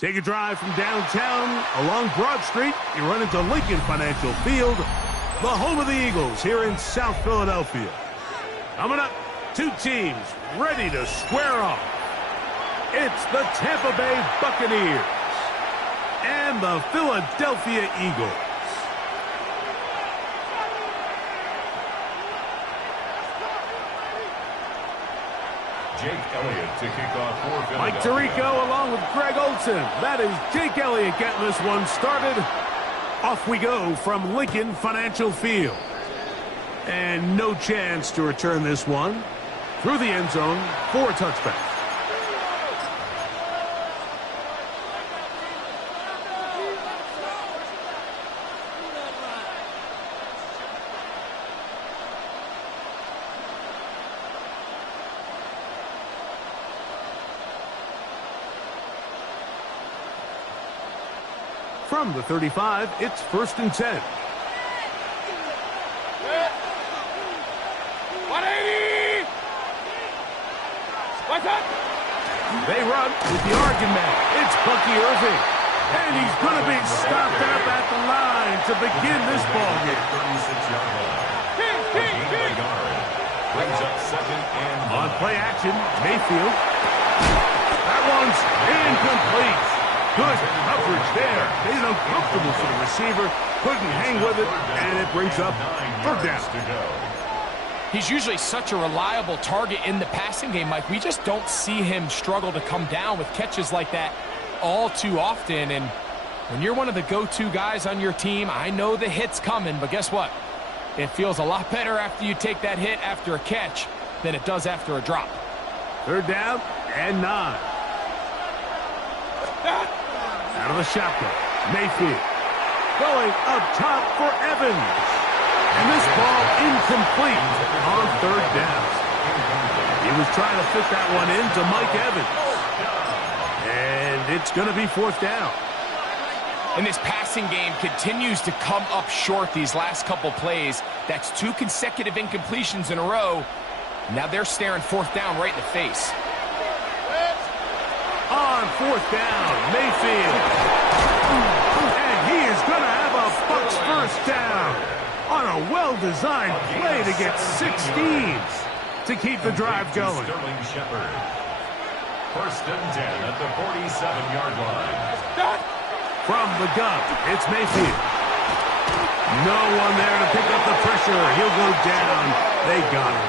Take a drive from downtown along Broad Street. You run into Lincoln Financial Field, the home of the Eagles here in South Philadelphia. Coming up, two teams ready to square off. It's the Tampa Bay Buccaneers and the Philadelphia Eagles. Jake Elliott to kick off for Philadelphia. Mike Tirico along with Greg Olson. That is Jake Elliott getting this one started. Off we go from Lincoln Financial Field. And no chance to return this one through the end zone for a touchback. From the 35, it's 1st and 10. 180! What's up? They run with the Oregon man. It's Bucky Irving. And he's going to be stopped up at the line to begin this ball game. 36-yard line. Brings up 2nd and 9. On play action, Mayfield. That one's incomplete. Good coverage there. Made it uncomfortable for the receiver. Couldn't hang with it, and it brings up 3rd down. He's usually such a reliable target in the passing game, Mike. We just don't see him struggle to come down with catches like that all too often. And when you're one of the go-to guys on your team, I know the hit's coming, but guess what? It feels a lot better after you take that hit after a catch than it does after a drop. 3rd down and 9. Out of the shotgun, Mayfield going up top for Evans. And this ball incomplete on 3rd down. He was trying to fit that one into Mike Evans. And it's going to be 4th down. And this passing game continues to come up short these last couple plays. That's 2 consecutive incompletions in a row. Now they're staring 4th down right in the face. On 4th down, Mayfield. And he is going to have a Bucs 1st down on a well-designed play to get 16 to keep the drive going. Sterling Shepard. 1st and 10 at the 47-yard line. From the gun, it's Mayfield. No one there to pick up the pressure. He'll go down. They got it.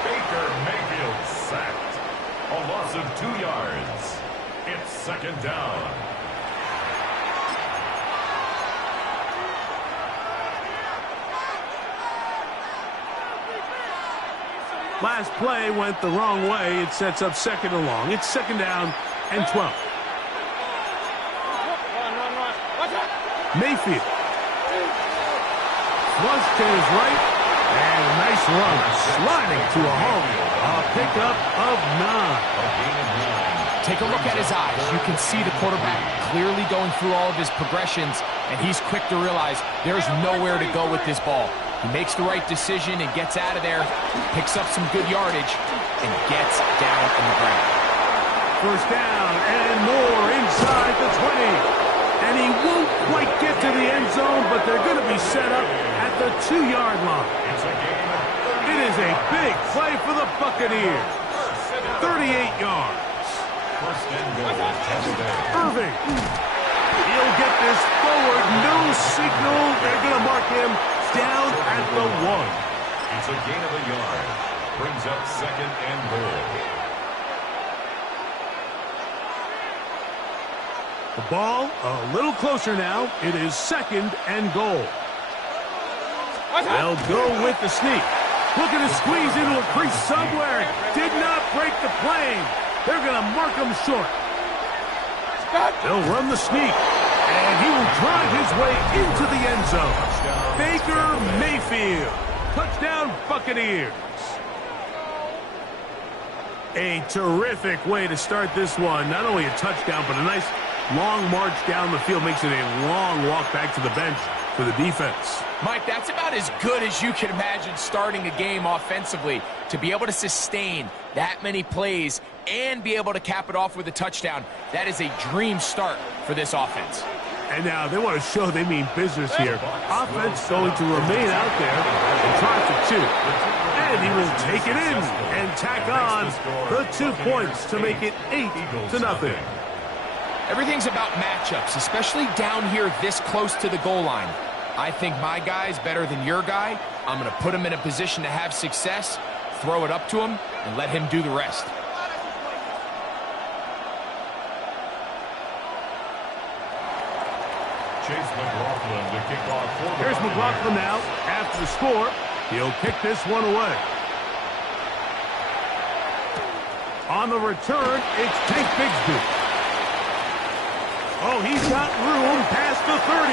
Baker Mayfield sacked. A loss of 2 yards. It's 2nd down. Last play went the wrong way. It sets up 2nd and long. It's 2nd down and 12. Mayfield. Flush to his right. And a nice run. Sliding to a home. A pickup of 9. Take a look at his eyes. You can see the quarterback clearly going through all of his progressions, and he's quick to realize there's nowhere to go with this ball. He makes the right decision and gets out of there, picks up some good yardage, and gets down in the ground. 1st down and more inside the 20. And he won't quite get to the end zone, but they're going to be set up at the 2-yard line. It is a big play for the Buccaneers. 38 yards. 1st and goal. Tampa Bay. Irving. He'll get this forward. No signal. They're going to mark him down at the 1. It's a gain of a yard. Brings up 2nd and goal. The ball a little closer now. It is 2nd and goal. They'll go with the sneak. Looking to squeeze into a crease somewhere. Did not break the plane. They're going to mark him short. They'll run the sneak. And he will drive his way into the end zone. Baker Mayfield. Touchdown Buccaneers. A terrific way to start this one. Not only a touchdown, but a nice long march down the field. Makes it a long walk back to the bench for the defense. Mike, that's about as good as you can imagine starting a game offensively. To be able to sustain that many plays and be able to cap it off with a touchdown, that is a dream start for this offense. And now they want to show they mean business here. Offense going to remain out there and try for 2. And he will take it in and tack on the 2 points to make it 8-0. Everything's about matchups, especially down here this close to the goal line. I think my guy's better than your guy. I'm going to put him in a position to have success, throw it up to him, and let him do the rest. Chase McLaughlin to kick off for the Here's McLaughlin now. After the score, he'll kick this one away. On the return, it's Tank Bigsby. Oh, he's got room past the 30.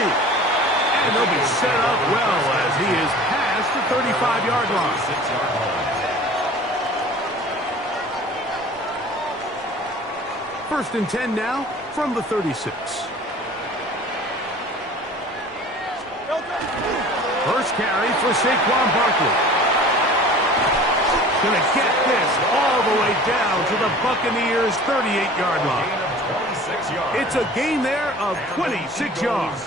And they'll be set up well as he is past the 35-yard line. 6-yard line. First and 10 now from the 36. First carry for Saquon Barkley. Gonna get this all the way down to the Buccaneers' 38-yard line. It's a gain there of 26 yards.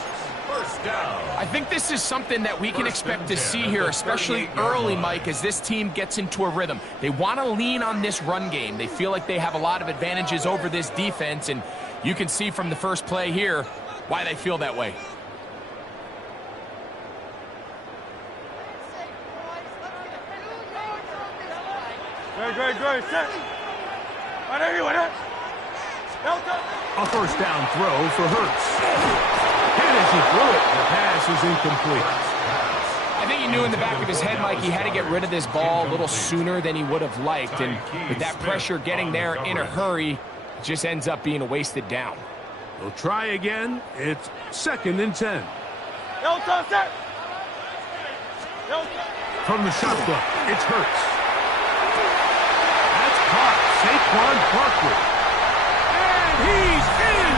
First down. I think this is something that we can expect to see here, especially early, Mike, as this team gets into a rhythm. They want to lean on this run game. They feel like they have a lot of advantages over this defense, and you can see from the first play here why they feel that way. Good. Set. A first down throw for Hurts. And as he threw it, the pass is incomplete. I think he knew in the back of his head, Mike, he had to get rid of this ball a little sooner than he would have liked. And with that pressure getting there in a hurry, it just ends up being a wasted down. They'll try again. It's 2nd and 10. From the shotgun, it's Hurts. That's caught. Saquon Barkley. And he's in!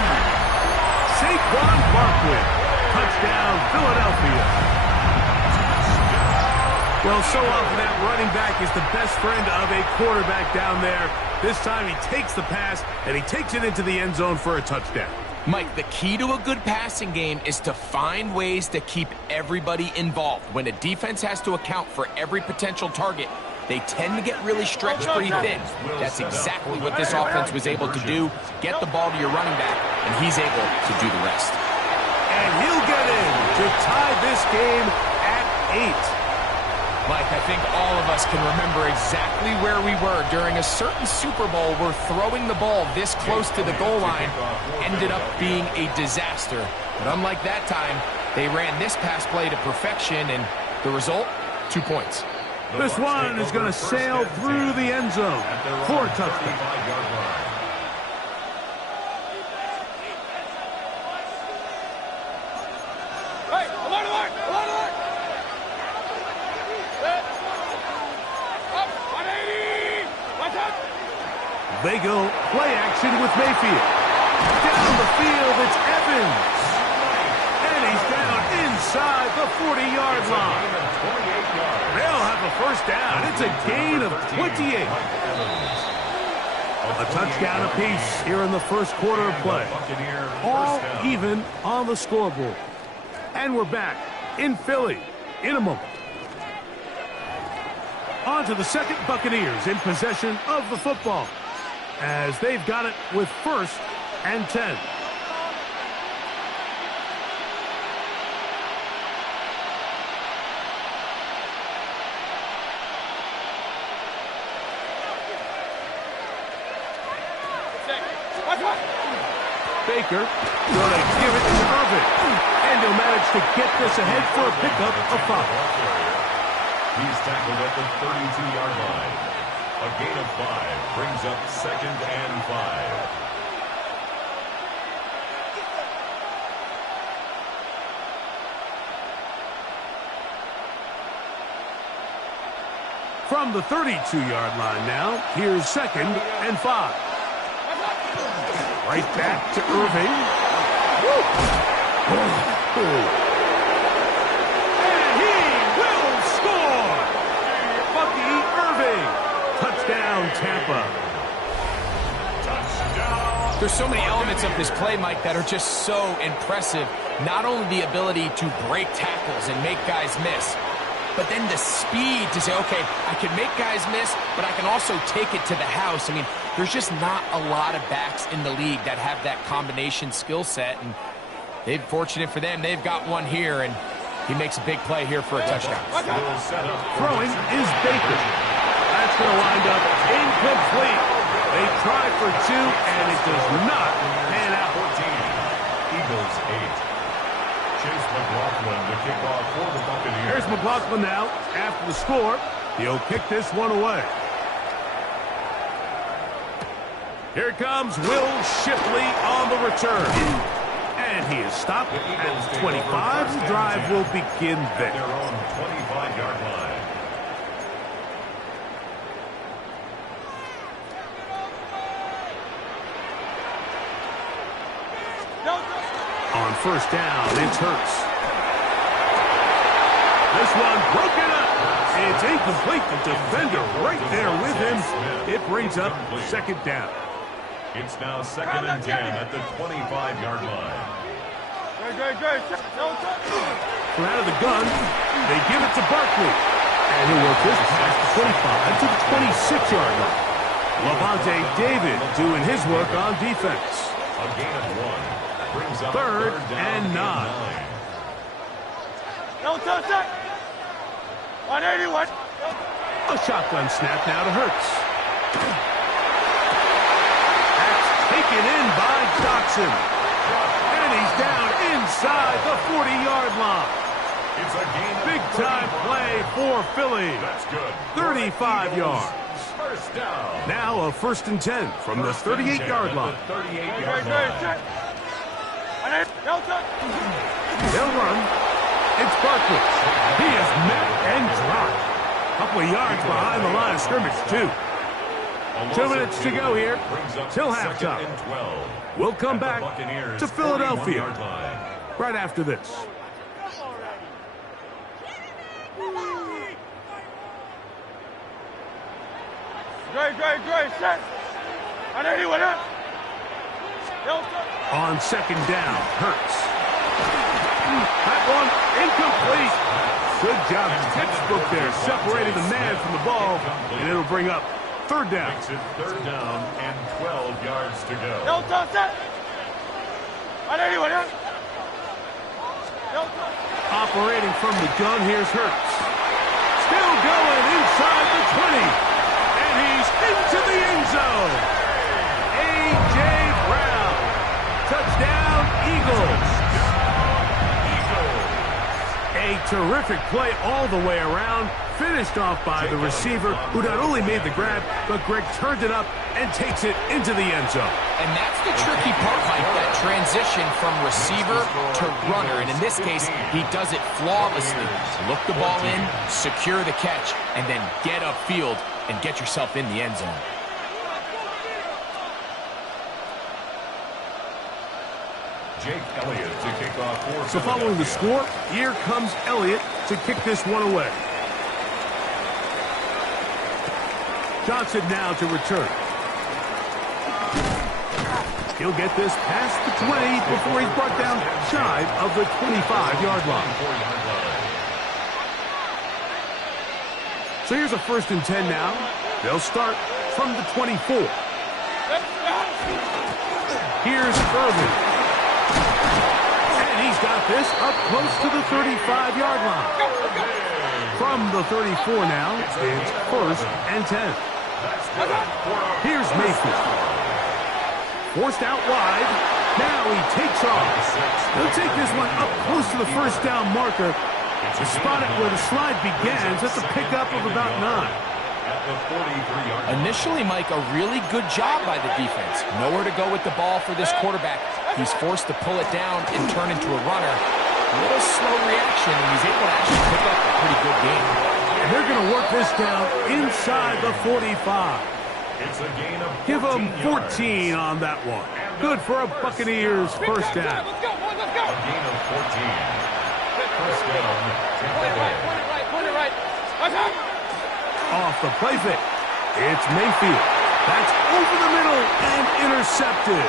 Saquon Barkley. Touchdown, Philadelphia. Well, so often that running back is the best friend of a quarterback down there. This time he takes the pass, and he takes it into the end zone for a touchdown. Mike, the key to a good passing game is to find ways to keep everybody involved. When a defense has to account for every potential target, they tend to get really stretched pretty thin. That's exactly what this offense was able to do. Get the ball to your running back, and he's able to do the rest. And he'll get in to tie this game at 8. Mike, I think all of us can remember exactly where we were during a certain Super Bowl where throwing the ball this close to the goal line ended up being a disaster. But unlike that time, they ran this pass play to perfection, and the result, 2 points. This one is going to sail through the end zone for a touchdown. They go play action with Mayfield. Down the field, it's Evans. And he's down inside the 40-yard line. They'll have a first down. It's a gain of 28. A touchdown apiece here in the first quarter of play. All even on the scoreboard. And we're back in Philly in a moment. On to the second, Buccaneers in possession of the football, as they've got it with 1st and 10. Baker going to give it to Irvin, and he'll manage to get this ahead for a pickup of 5. He's tackled at the 32-yard line. A gain of 5 brings up 2nd and 5. From the 32-yard line now, here's 2nd and 5. Right back to Irving. There's so many elements of this play, Mike, that are just so impressive. Not only the ability to break tackles and make guys miss, but then the speed to say, okay, I can make guys miss, but I can also take it to the house. I mean, there's just not a lot of backs in the league that have that combination skill set, and fortunate for them, they've got one here, and he makes a big play here for a touchdown. Throwing is Baker. That's going to wind up incomplete. They try for two, and it does not pan out. 14, Eagles 8. Chase McLaughlin to kick off for the Buccaneers. Here's McLaughlin now. After the score, he'll kick this one away. Here comes Will Shipley on the return. And he is stopped at 25. The drive will begin there. Their own 25-yard line. On first down, it's Hurts. This one broken up. It's incomplete. The defender right there with him. It brings up second down. It's now 2nd and 10 at the 25-yard line. From out of the gun, they give it to Barkley. And he'll work this past the 25 to the 26-yard line. Lavonte David doing his work on defense. A gain of 1. Brings up Third down and 9. A shotgun snap now to Hurts. That's taken in by Dotson. And he's down inside the 40-yard line. It's a gain of Big-time play for Philly. That's good. 35 yards. First down. Now a 1st and 10 from the 38-yard line. 38-yard line. They'll run. It's Barkley. He is met and dropped. A couple of yards behind the line of scrimmage, too. 2 minutes to go here till halftime. We'll come back to Philadelphia right after this. Great, set. On anyone up. On second down, Hurts. That one incomplete. Good job, textbook there, separating the man from the ball, and it'll bring up third down. Makes it 3rd down and 12 yards to go. On anyone up. Operating from the gun, here's Hurts. Still going inside the 20. And he's into the end zone. A.J. Brown. Touchdown, Eagles. A terrific play all the way around. Finished off by the receiver, who not only made the grab, but Greg turned it up and takes it into the end zone. And that's the tricky part, Mike, that transition from receiver to runner. And in this case, he does it flawlessly. Look the ball in, secure the catch, and then get upfield and get yourself in the end zone. Jake Elliott to kick off for So following the score, here comes Elliott to kick this one away. Johnson now to return. He'll get this past the 20 before he's brought down shy of the 25-yard line. So here's a 1st and 10 now. They'll start from the 24. Here's Irvin. And he's got this up close to the 35-yard line. From the 34 now, it's 1st and 10. Here's Mayfield. Forced out wide. Now he takes off. He'll take this one up close to the 1st down marker. To spot it where the slide begins at the pickup of about 9. Initially, Mike, a really good job by the defense. Nowhere to go with the ball for this quarterback. He's forced to pull it down and turn into a runner. A little slow reaction, and he's able to actually pick up a pretty good game. And they're going to work this down inside the 45. It's a gain of 14 Give them 14 yards. on that one. Good for a Buccaneers 1st down. A gain of 14. First down, Tampa Bay. Off the play fake. It's Mayfield. That's over the middle and intercepted.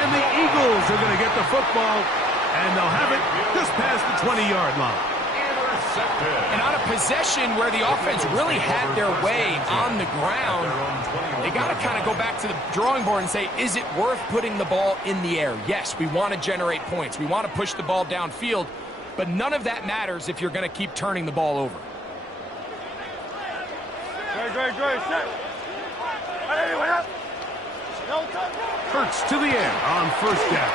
And the Eagles are going to get the football, and they'll have it just past the 20-yard line. And on a possession where the offense really had their way on the ground, they got to kind of go back to the drawing board and say, is it worth putting the ball in the air? Yes, we want to generate points. We want to push the ball downfield, but none of that matters if you're going to keep turning the ball over. Hurts to the air on first down.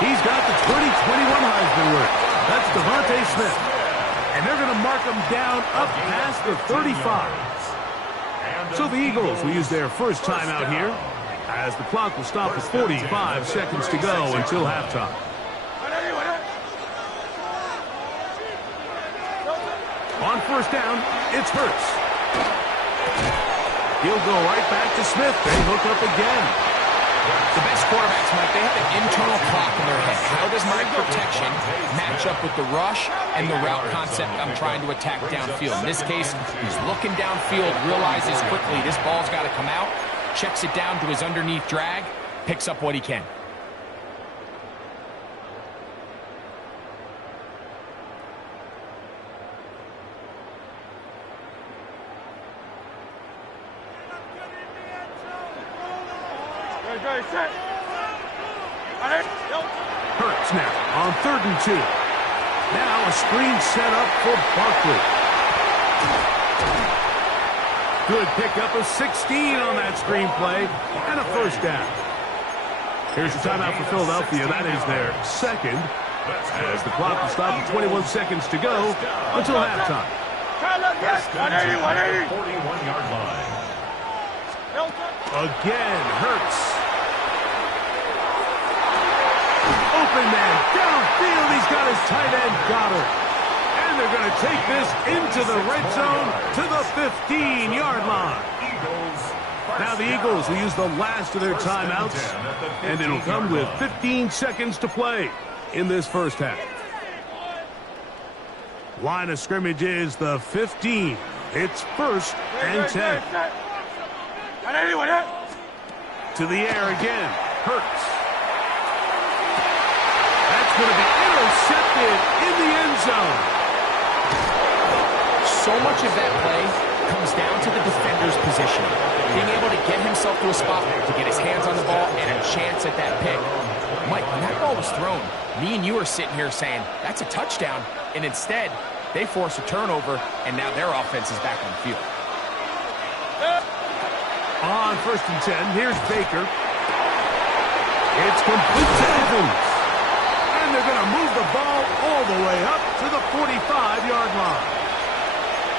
He's got the 2021 Heisman winner. That's Devontae Smith. And they're going to mark him down up past the 35. So the Eagles will use their first timeout here, as the clock will stop with 45 seconds to go until halftime. On first down, it's Hurts. He'll go right back to Smith. They hook up again. The best quarterbacks, Mike, they have an internal clock in their head. How does my protection match up with the rush and the route concept I'm trying to attack downfield? In this case, he's looking downfield, realizes quickly this ball's got to come out, checks it down to his underneath drag, picks up what he can. Hurts now on 3rd and 2. Now a screen set up for Barkley. Good pickup of 16 on that screen play and a first down. Here's the timeout for Philadelphia. That is their second, as the clock will stop with 21 seconds to go until halftime. 41-yard line. Again, Hurts. Open man, downfield, he's got his tight end, Goddard. And they're going to take this into the red zone to the 15-yard line. Now the Eagles will use the last of their timeouts, and it'll come with 15 seconds to play in this first half. Line of scrimmage is the 15. It's 1st and 10. To the air again, Hurts. That's going to be intercepted in the end zone. So much of that play comes down to the defender's positioning. Being able to get himself to a spot to get his hands on the ball and a chance at that pick. Mike, when that ball was thrown, me and you are sitting here saying, that's a touchdown. And instead, they force a turnover, and now their offense is back on the field. On 1st and 10, here's Baker. It's complete to Evans. And they're going to move the ball all the way up to the 45-yard line.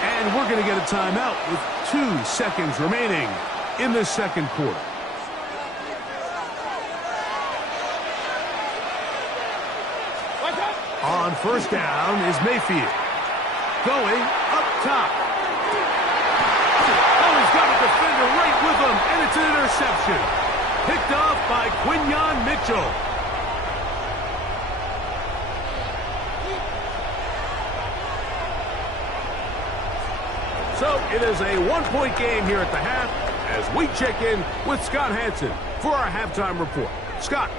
And we're going to get a timeout with 2 seconds remaining in the second quarter. On first down is Mayfield. Going up top. Oh, he's got a defender right with him, and it's an interception. Picked off by Quinyon Mitchell. So it is a 1-point game here at the half as we check in with Scott Hansen for our halftime report. Scott.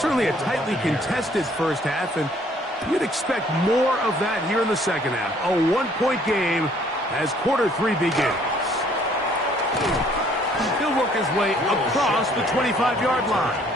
Certainly a tightly contested first half, and you'd expect more of that here in the second half. A 1-point game as quarter 3 begins. He'll work his way across the 25-yard line.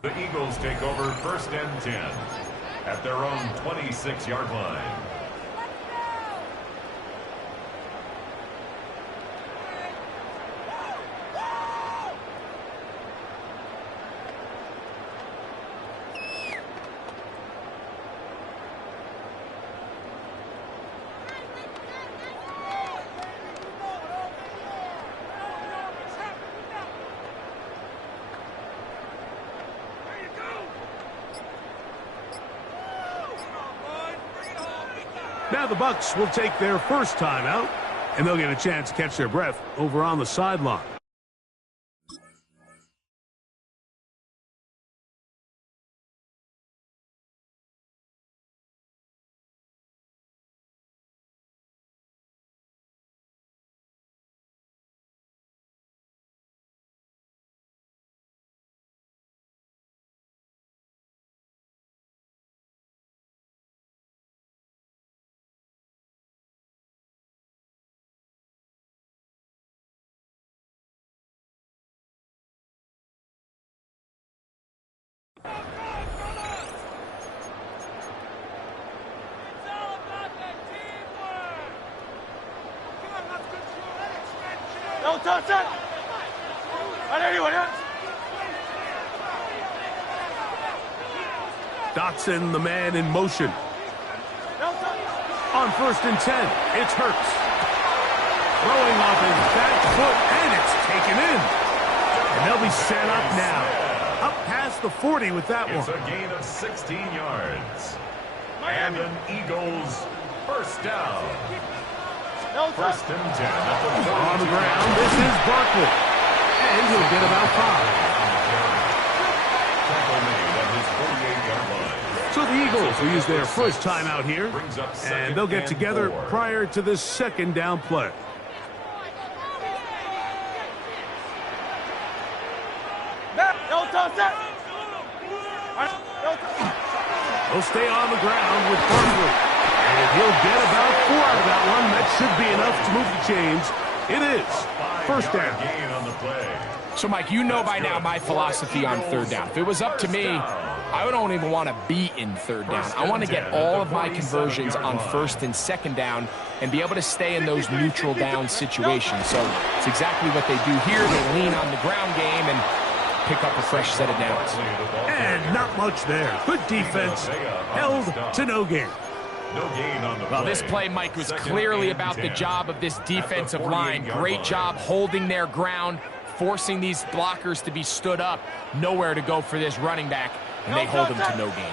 The Eagles take over 1st and 10 at their own 26-yard line. Now the Bucs will take their first timeout, and they'll get a chance to catch their breath over on the sideline. Don't touch it! On anyone else? Dotson, the man in motion. On 1st and 10, it's Hurts. Throwing off his back foot, and it's taken in. And they'll be set up now. Up past the 40 with that one. It's a gain of 16 yards. And an Eagles first down. First and 10 at the 42. On the ground, this is Barkley. And he'll get about 5. Tackle made at his 48-yard line. So the Eagles will use their first timeout here, and they'll get together prior to this second down play. Don't touch it! He'll stay on the ground with Barkley. And he'll get about 4 out of that one. That should be enough to move the chains. It is first down. Gain on the play. So, Mike, you know by now my philosophy on third down. If it was up to me, I don't even want to be in third down. I want to get all of my conversions on first and second down and be able to stay in those neutral down situations. So it's exactly what they do here. They lean on the ground game and pick up a fresh set of downs. And not much there. Good defense. Held to no gain. No gain on the play. Well, this play, Mike, was clearly about the job of this defensive line. Great job holding their ground, forcing these blockers to be stood up. Nowhere to go for this running back, and they hold him to no gain.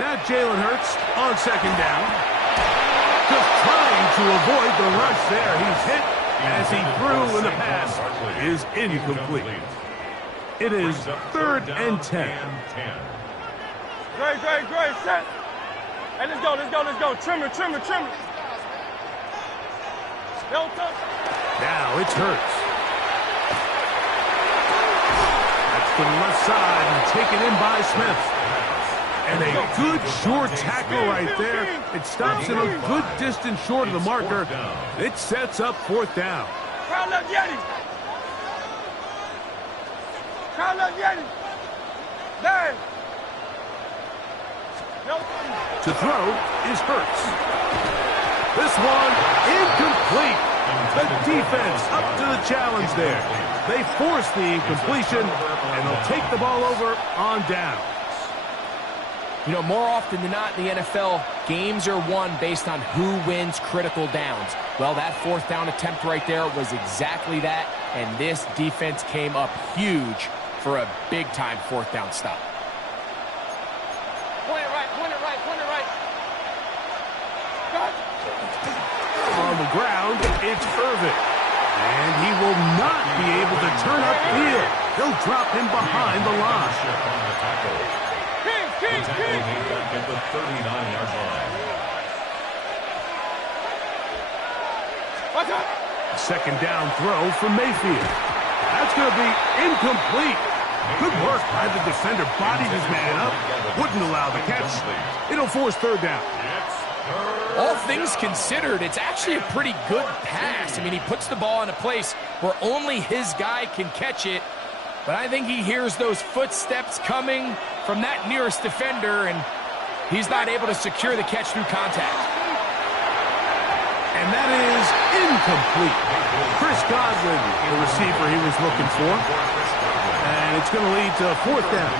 Now Jalen Hurts on second down. Just trying to avoid the rush there. He's hit as he threw, and the pass is incomplete. It is 3rd and 10. Great, set. Hey, let's go. Trim it. Don't touch. Now it's Hurts. That's to the left side and taken in by Smith. And a good short tackle right there. It stops him a good distance short of the marker. It sets up 4th down. Crowd left Yeti. There. To throw is Hurts. This one incomplete. The defense up to the challenge there. They force the incompletion, and they'll take the ball over on downs. You know, more often than not in the NFL, games are won based on who wins critical downs. Well, that 4th down attempt right there was exactly that, and this defense came up huge for a big-time 4th down stop. Point it right. On the ground, it's Irvin. And he will not be able to turn upfield. They'll drop him behind the line. King. Back at the 39-yard line. Watch out. Second down throw for Mayfield. That's going to be incomplete. Good work by the defender. Bodied his man up. Wouldn't allow the catch. It'll force 3rd down. All things considered, it's actually a pretty good pass. I mean, he puts the ball in a place where only his guy can catch it. But I think he hears those footsteps coming from that nearest defender, and he's not able to secure the catch through contact. And that is incomplete. Chris Godwin, the receiver he was looking for. And it's going to lead to 4th down.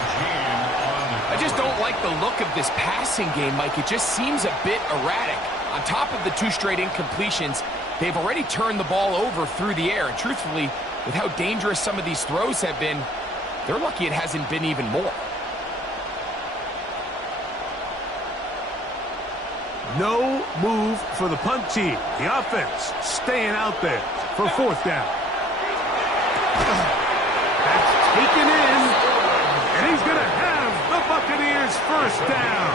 I just don't like the look of this passing game, Mike. It just seems a bit erratic. On top of the 2 straight incompletions, they've already turned the ball over through the air. And truthfully, with how dangerous some of these throws have been, they're lucky it hasn't been even more. No move for the punt team. The offense staying out there for fourth down. That's taken in, and he's going to have the Buccaneers first down.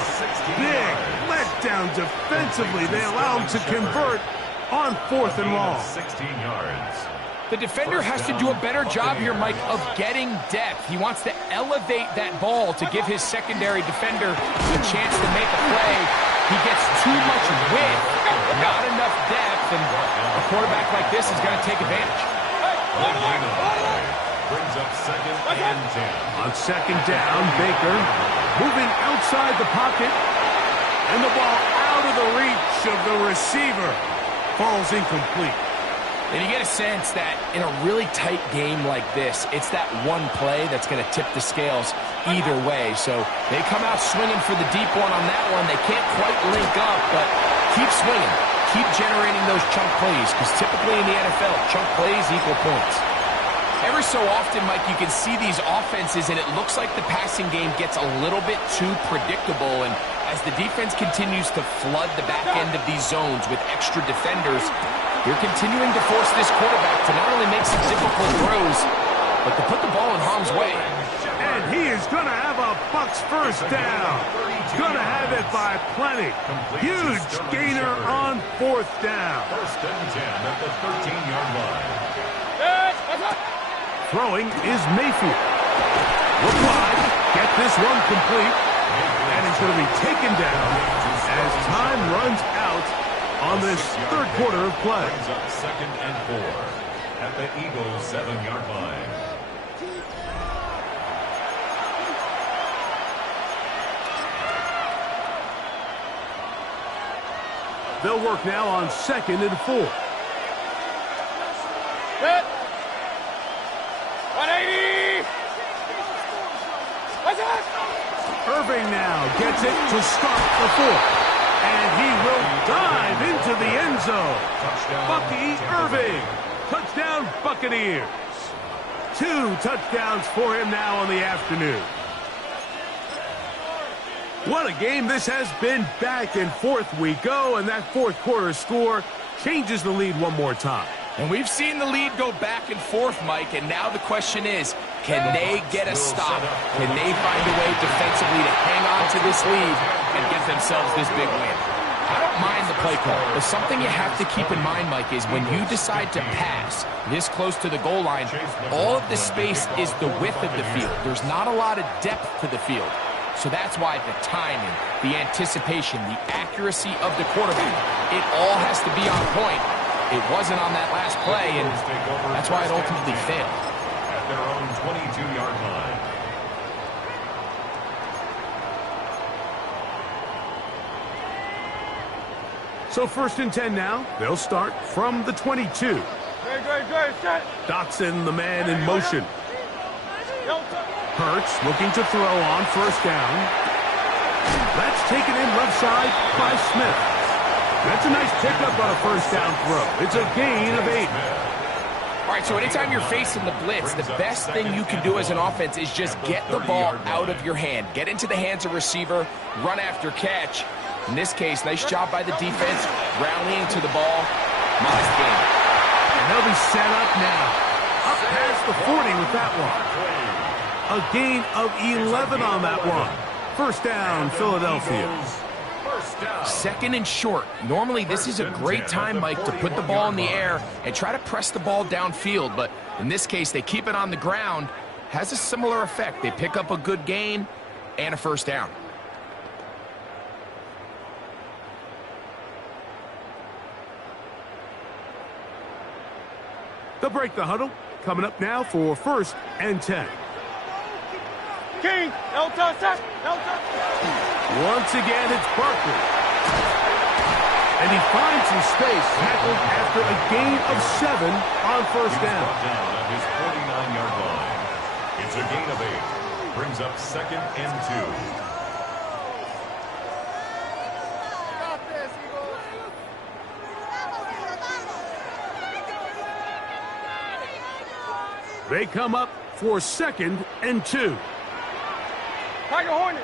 Big letdown defensively. They allow him to convert on fourth and long. 16 yards. The defender has to do a better job here, Mike, of getting depth. He wants to elevate that ball to give his secondary defender a chance to make a play. He gets too much width, not enough depth, and a quarterback like this is going to take advantage. Brings up second and 10. On second down, Baker moving outside the pocket, and the ball out of the reach of the receiver. Falls incomplete. And you get a sense that in a really tight game like this, it's that one play that's going to tip the scales either way. So they come out swinging for the deep one on that one. They can't quite link up, but keep swinging. Keep generating those chunk plays, because typically in the NFL, chunk plays equal points. Every so often, Mike, you can see these offenses, and it looks like the passing game gets a little bit too predictable. And as the defense continues to flood the back end of these zones with extra defenders, you're continuing to force this quarterback to not only make some difficult throws, but to put the ball in harm's way. And he is going to have a Bucs first down. Going to have it by plenty. Huge gainer on fourth down. First and 10 at the 13-yard line. Throwing is Mayfield. Look wide. Get this one complete. And he's going to be taken down as time runs out on this third quarter of play. Brings up second and 4 at the Eagles' 7-yard line. They'll work now on second and 4. Set. 180. What's that? Irving now gets it to start the fourth. And he will dive into the end zone. Bucky Irving. Touchdown, Buccaneers. 2 touchdowns for him now on the afternoon. What a game this has been. Back and forth we go, and that fourth quarter score changes the lead one more time. And we've seen the lead go back and forth, Mike, and now the question is, can they get a stop? Can they find a way defensively to hang on to this lead and get themselves this big win? I don't mind the play call, but something you have to keep in mind, Mike, is when you decide to pass this close to the goal line, all of the space is the width of the field. There's not a lot of depth to the field. So that's why the timing, the anticipation, the accuracy of the quarterback, it all has to be on point. It wasn't on that last play, and that's why it ultimately failed. At their own 22-yard line. So first and 10 now. They'll start from the 22. Good, set. Dotson, the man in motion. Hurts looking to throw on first down. That's taken in left side by Smith. That's a nice pickup on a first down throw. It's a gain of 8. All right, so anytime you're facing the blitz, the best thing you can do as an offense is just get the ball out of your hand. Get into the hands of receiver, run after catch. In this case, nice job by the defense, rallying to the ball. Nice game. And they'll be set up now. Up past the 40 with that one. A gain of 11 on that one. First down, Philadelphia. Second and short. Normally, this is a great time, Mike, to put the ball in the air and try to press the ball downfield. But in this case, they keep it on the ground. Has a similar effect. They pick up a good gain and a first down. They'll break the huddle. Coming up now for first and 10. King. Set. Once again, it's Barkley. And he finds some space, tackled after a gain of 7 on first down. Down at his 49-yard line. It's a gain of 8. Brings up second and 2. They come up for second and 2. Tiger Hornet.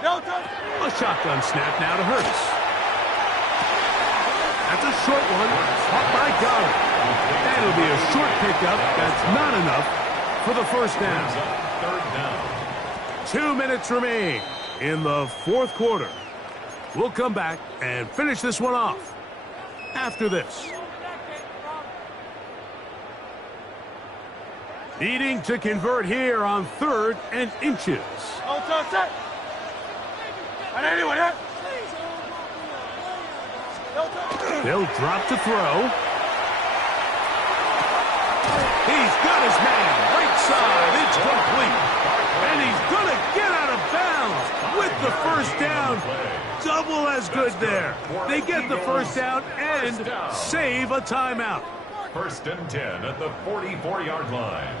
Delta. A shotgun snap now to Hurts. That's a short one. Caught by Goddard. That'll be a short pickup. That's not enough for the first down. 2 minutes remain in the fourth quarter. We'll come back and finish this one off after this. Needing to convert here on 3rd and inches. They'll drop to throw. He's got his man. Right side. It's complete. And he's going to get out of bounds with the first down. Double as good there. They get the first down and save a timeout. 1st and 10 at the 44-yard line.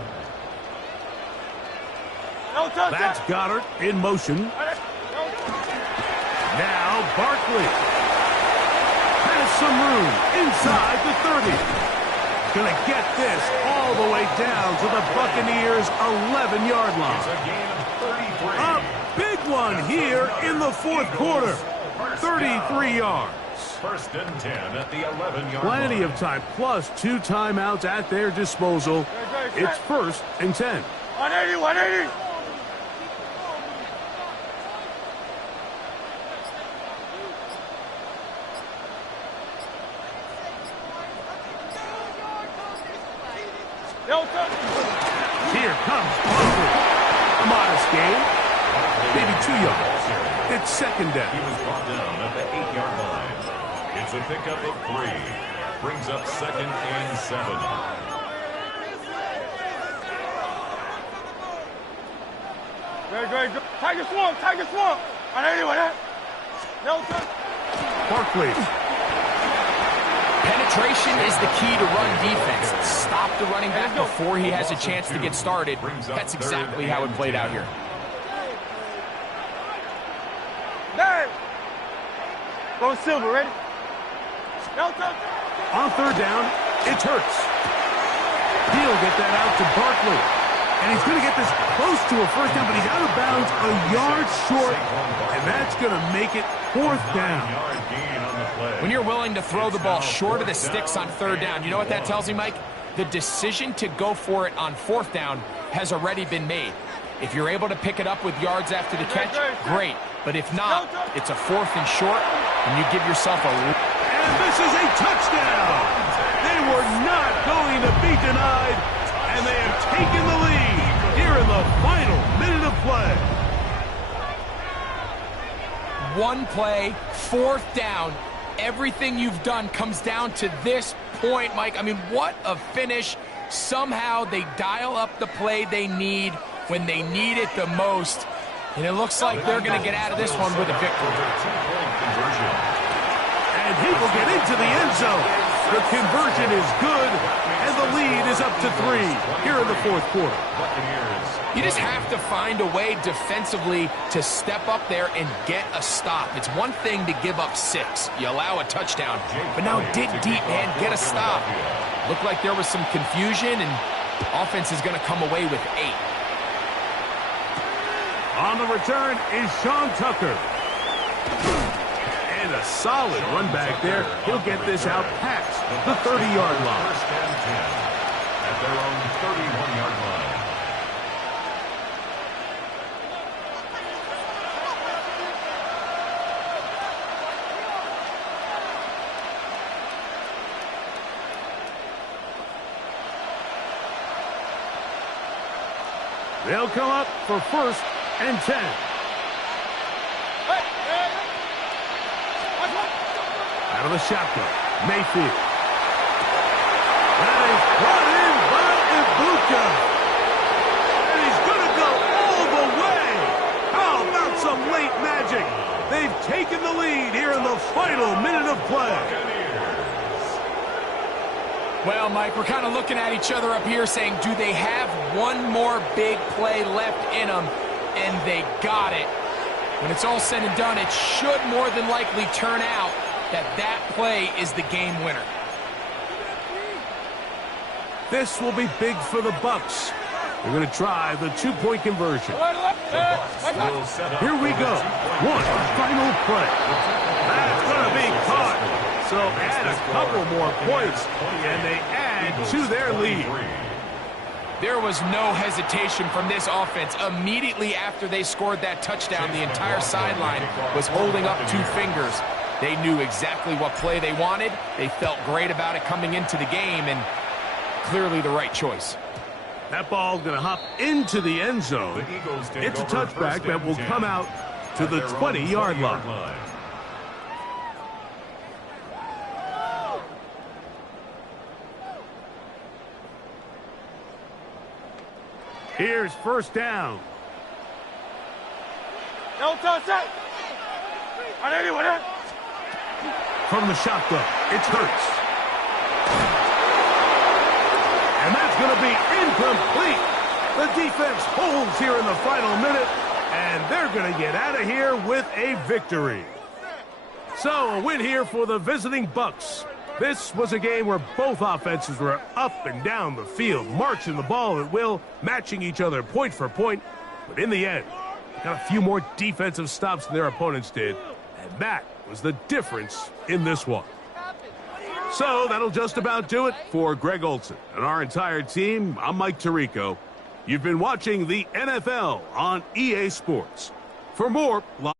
That's Goddard in motion. Now Barkley has some room inside the 30. Going to get this all the way down to the Buccaneers' 11-yard line. A big one here in the fourth quarter. 33 yards. 1st and 10 at the 11-yard line. Plenty of time, plus 2 timeouts at their disposal. It's 1st and 10. 180, 180. Here comes Barkley. A modest gain. Maybe 2 yards. It's 2nd down. He was brought down at the 8-yard line. It's a pickup of 3. Brings up 2nd and 7. Great. Tiger swamp. 180, 180. Barkley. Penetration is the key to run defense. Stop the running back before he has a chance to get started. That's exactly how it played out here. There. Go Silver, ready? On 3rd down, it's Hurts. He'll get that out to Barkley. And he's going to get this close to a first down, but he's out of bounds a yard short. And that's going to make it 4th down. When you're willing to throw the ball short of the sticks on 3rd down, you know what that tells me, Mike? The decision to go for it on 4th down has already been made. If you're able to pick it up with yards after the catch, great. But if not, it's a 4th and short, and you give yourself a... And this is a touchdown! They were not going to be denied, and they have taken the lead here in the final minute of play. 1 play, 4th down. Everything you've done comes down to this point, Mike. I mean, what a finish. Somehow they dial up the play they need when they need it the most. And it looks like they're going to get out of this one with a victory. And he will get into the end zone. The conversion is good, and the lead is up to 3 here in the fourth quarter. You just have to find a way defensively to step up there and get a stop. It's one thing to give up 6. You allow a touchdown. But now dig deep, man. Get a stop. Looked like there was some confusion, and offense is going to come away with 8. On the return is Sean Tucker. And a solid run back there. He'll get this out past the 30-yard line. 1st and 10 at their own 31-yard line. They'll come up for 1st and 10. Out of the shotgun, Mayfield. That is brought in by Ibuka. And he's going to go all the way. How about some late magic? They've taken the lead here in the final minute of play. Well, Mike, we're kind of looking at each other up here saying, do they have one more big play left in them? And they got it. When it's all said and done, it should more than likely turn out that play is the game winner. This will be big for the Bucs. They're going to try the 2-point conversion. Here we go. One final play. That's going to be caught. So add a couple more points, and they add to their lead. There was no hesitation from this offense. Immediately after they scored that touchdown, the entire sideline was holding up two fingers. They knew exactly what play they wanted. They felt great about it coming into the game, and clearly the right choice. That ball's going to hop into the end zone. It's a touchback that will come out to the 20-yard line. Here's first down. No touch it. From the shotgun, it's Hurts. And that's going to be incomplete. The defense holds here in the final minute, and they're going to get out of here with a victory. So, a win here for the visiting Bucs. This was a game where both offenses were up and down the field, marching the ball at will, matching each other point for point. But in the end, got a few more defensive stops than their opponents did, and that was the difference in this one. So that'll just about do it for Greg Olson and our entire team. I'm Mike Tirico. You've been watching the NFL on EA Sports. For more live